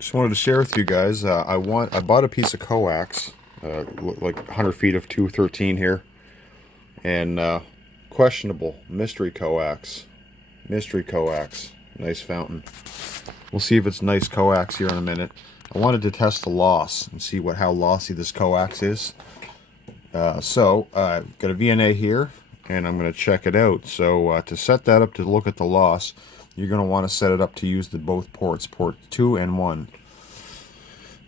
Just wanted to share with you guys. I bought a piece of coax, like 100 feet of 213 here, and questionable mystery coax. Nice fountain. We'll see if it's nice coax here in a minute. I wanted to test the loss and see how lossy this coax is. So I've got a VNA here, and I'm going to check it out. So to set that up to look at the loss, you're going to want to set it up to use both ports, port 2 and 1.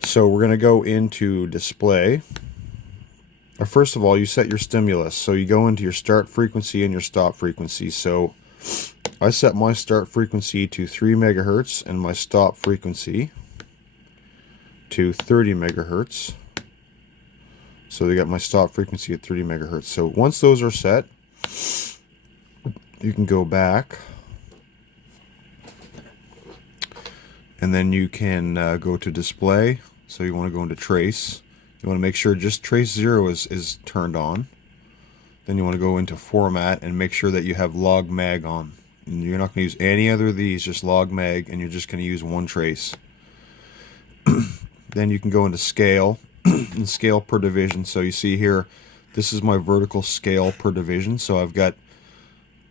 So we're going to go into display. First of all, you set your stimulus. So you go into your start frequency and your stop frequency. So I set my start frequency to 3 megahertz and my stop frequency to 30 megahertz. So they got my stop frequency at 30 megahertz. So once those are set, you can go back, and then you can go to display. So you want to go into trace. You want to make sure just trace 0 is turned on. Then you want to go into format and make sure that you have log mag on. And you're not going to use any other of these, just log mag, and you're just going to use one trace. Then you can go into scale and scale per division. So you see here, this is my vertical scale per division. So I've got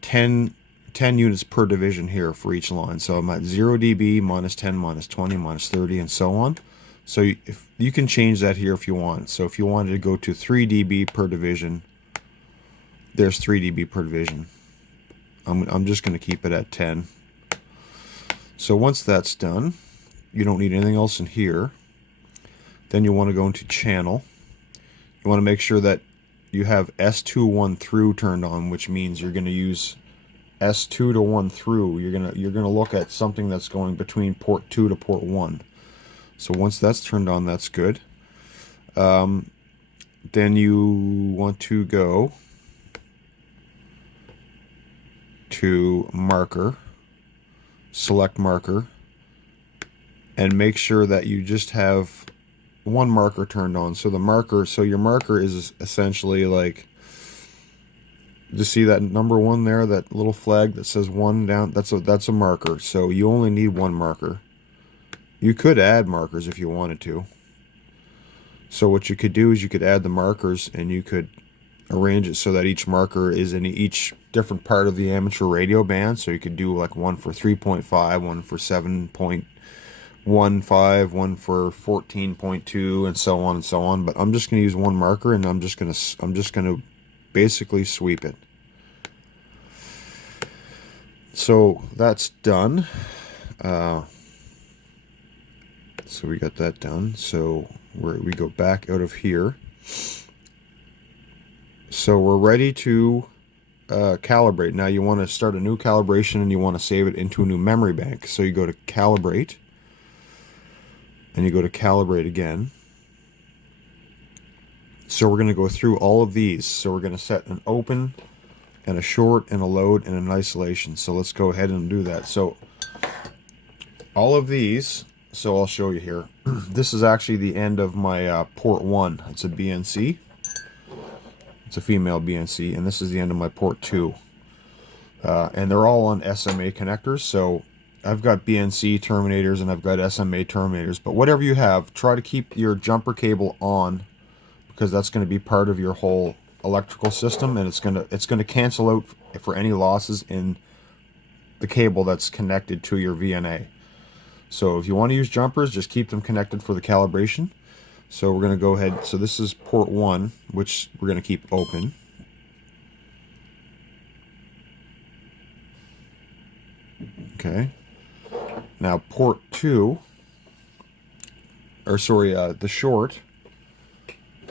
10 units per division here for each line. So I'm at 0 dB, minus 10, minus 20, minus 30, and so on. So if you can change that here if you want. So if you wanted to go to 3 dB per division, there's 3 dB per division. I'm just going to keep it at 10. So once that's done, you don't need anything else in here. Then you want to go into channel. You want to make sure that you have S2 1 through turned on, which means you're going to use S2 to 1 through. You're gonna look at something that's going between port 2 to port 1. So once that's turned on, that's good. Then you want to go to marker, select marker, and make sure that you just have one marker turned on. So your marker is essentially like, you see that number 1 there, that little flag that says 1 down, that's a marker. So you only need one marker. You could add markers if you wanted to. So what you could do is you could add the markers, and you could arrange it so that each marker is in each different part of the amateur radio band. So you could do like one for 3.5, one for 7.15, one for 14.2, and so on and so on. But I'm just going to use one marker, and I'm just going to basically sweep it. So that's done. So we got that done. So we go back out of here. So we're ready to calibrate. Now you want to start a new calibration, and you want to save it into a new memory bank. So you go to calibrate, and you go to calibrate again. So we're going to go through all of these. So we're going to set an open and a short and a load and an isolation. So let's go ahead and do that. So all of these, so I'll show you here. This is actually the end of my port 1. It's a BNC. It's a female BNC, and this is the end of my port 2. And they're all on SMA connectors. So I've got BNC terminators and I've got SMA terminators. But whatever you have, try to keep your jumper cable on, because that's going to be part of your whole electrical system, and it's going to cancel out for any losses in the cable that's connected to your VNA. So if you want to use jumpers, just keep them connected for the calibration. So we're going to go ahead. So this is port 1, which we're going to keep open. Okay. Now port 2, or sorry, the short,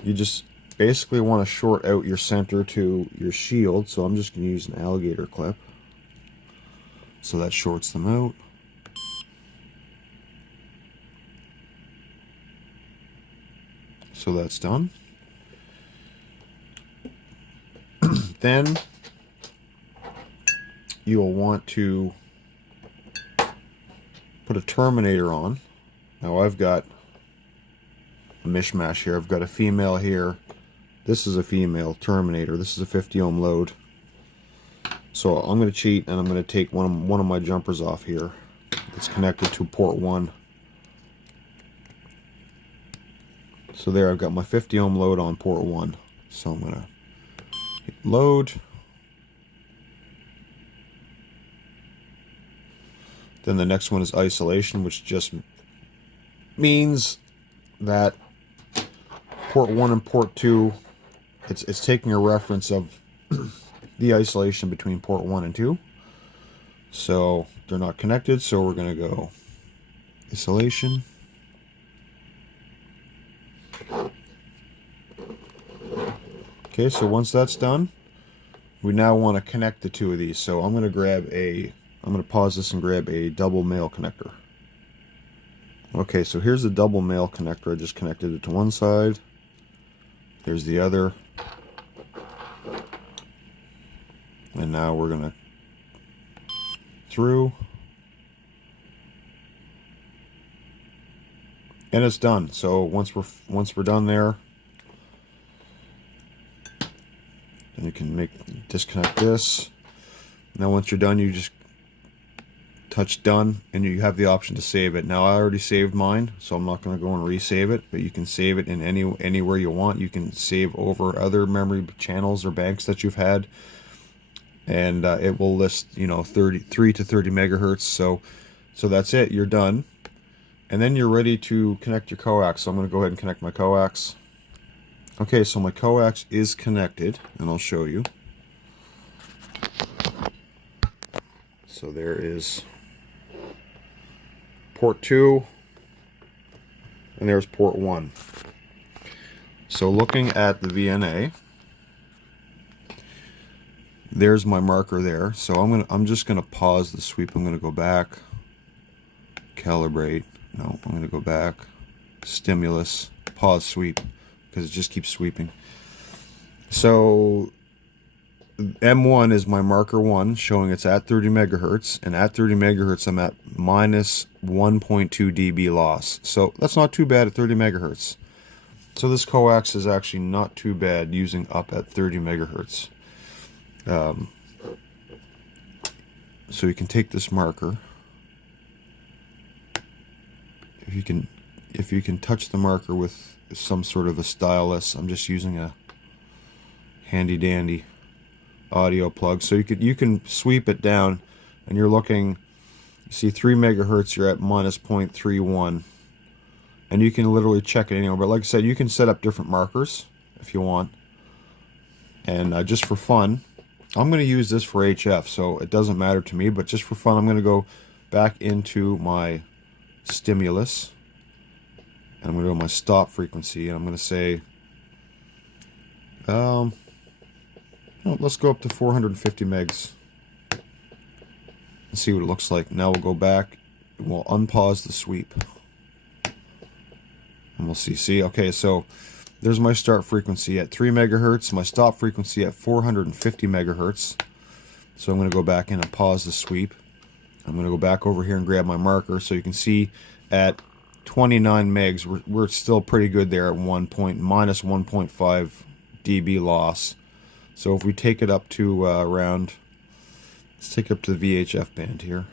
you just basically want to short out your center to your shield. So I'm just going to use an alligator clip. So that shorts them out. So that's done. Then you'll want to put a terminator on. Now I've got a mishmash here. I've got a female here. This is a female terminator. This is a 50 ohm load. So I'm going to cheat, and I'm going to take one of my jumpers off here. It's connected to port 1. So there, I've got my 50 ohm load on port 1. So I'm gonna hit load. Then the next one is isolation, which just means that port 1 and port 2, it's taking a reference of the isolation between port 1 and 2. So they're not connected, so we're going to go isolation. Okay, so once that's done, we now want to connect the two of these. So I'm going to pause this and grab a double male connector. Okay, so here's the double male connector. I just connected it to one side. There's the other. And now we're going to through. And it's done. So once we're done there, then you can disconnect this. Now once you're done, you just touch done and you have the option to save it. Now I already saved mine, so I'm not going to go and resave it, but you can save it in anywhere you want. You can save over other memory channels or banks that you've had, and it will list, you know, 3 to 30 megahertz. So that's it, you're done. And then you're ready to connect your coax. So I'm going to go ahead and connect my coax. Okay, so my coax is connected, and I'll show you. So there is port 2, and there's port 1. So looking at the VNA, there's my marker there. So I'm just gonna pause the sweep. I'm gonna go back, calibrate. No, I'm gonna go back, stimulus, pause sweep, because it just keeps sweeping. So M1 is my marker 1, showing it's at 30 megahertz, and at 30 megahertz I'm at minus 1.2 dB loss. So that's not too bad at 30 megahertz. So this coax is actually not too bad using up at 30 megahertz. So you can take this marker. If you can touch the marker with some sort of a stylus, I'm just using a handy dandy audio plug. So you can sweep it down, and you're looking, you see 3 megahertz, you're at minus 0.31, and you can literally check it anywhere. But like I said, you can set up different markers if you want. And just for fun, I'm going to use this for HF, so it doesn't matter to me, but just for fun, I'm going to go back into my stimulus, and I'm going to go to my stop frequency, and I'm going to say, well, let's go up to 450 megs and see what it looks like. Now we'll go back and we'll unpause the sweep, and we'll see, okay, so there's my start frequency at 3 megahertz, my stop frequency at 450 megahertz. So I'm going to go back in and pause the sweep. I'm going to go back over here and grab my marker, so you can see at 29 megs we're still pretty good there at minus 1.5 dB loss. So if we take it up to around, let's take it up to the VHF band here.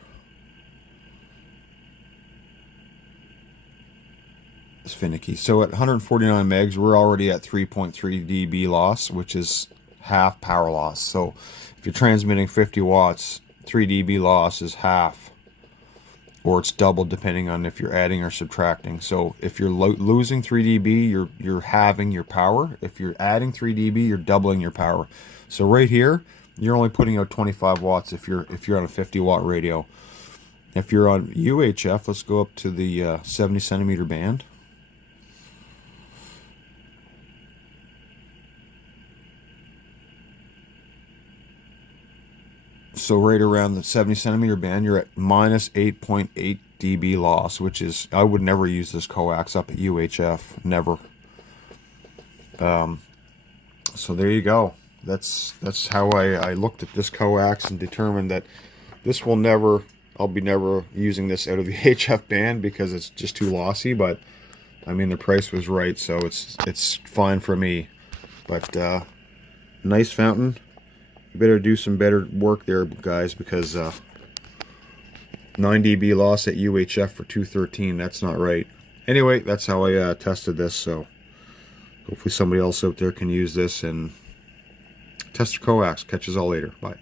It's finicky. So at 149 megs, we're already at 3.3 dB loss, which is half power loss. So if you're transmitting 50 watts, 3 dB loss is half, or it's double depending on if you're adding or subtracting. So if you're losing 3 dB, you're halving your power. If you're adding 3 dB, you're doubling your power. So right here, you're only putting out 25 watts if you're on a 50 watt radio. If you're on UHF, let's go up to the 70 centimeter band. So right around the 70 centimeter band, you're at minus 8.8 dB loss, which is, I would never use this coax up at UHF, never. So there you go. That's how I looked at this coax and determined that this will never, I'll be never using this out of the HF band because it's just too lossy. But I mean, the price was right, so it's fine for me. But nice fountain. You better do some better work there, guys, because 9 dB loss at UHF for 213, that's not right. Anyway, that's how I tested this. So Hopefully somebody else out there can use this and test their coax. Catch us all later. Bye.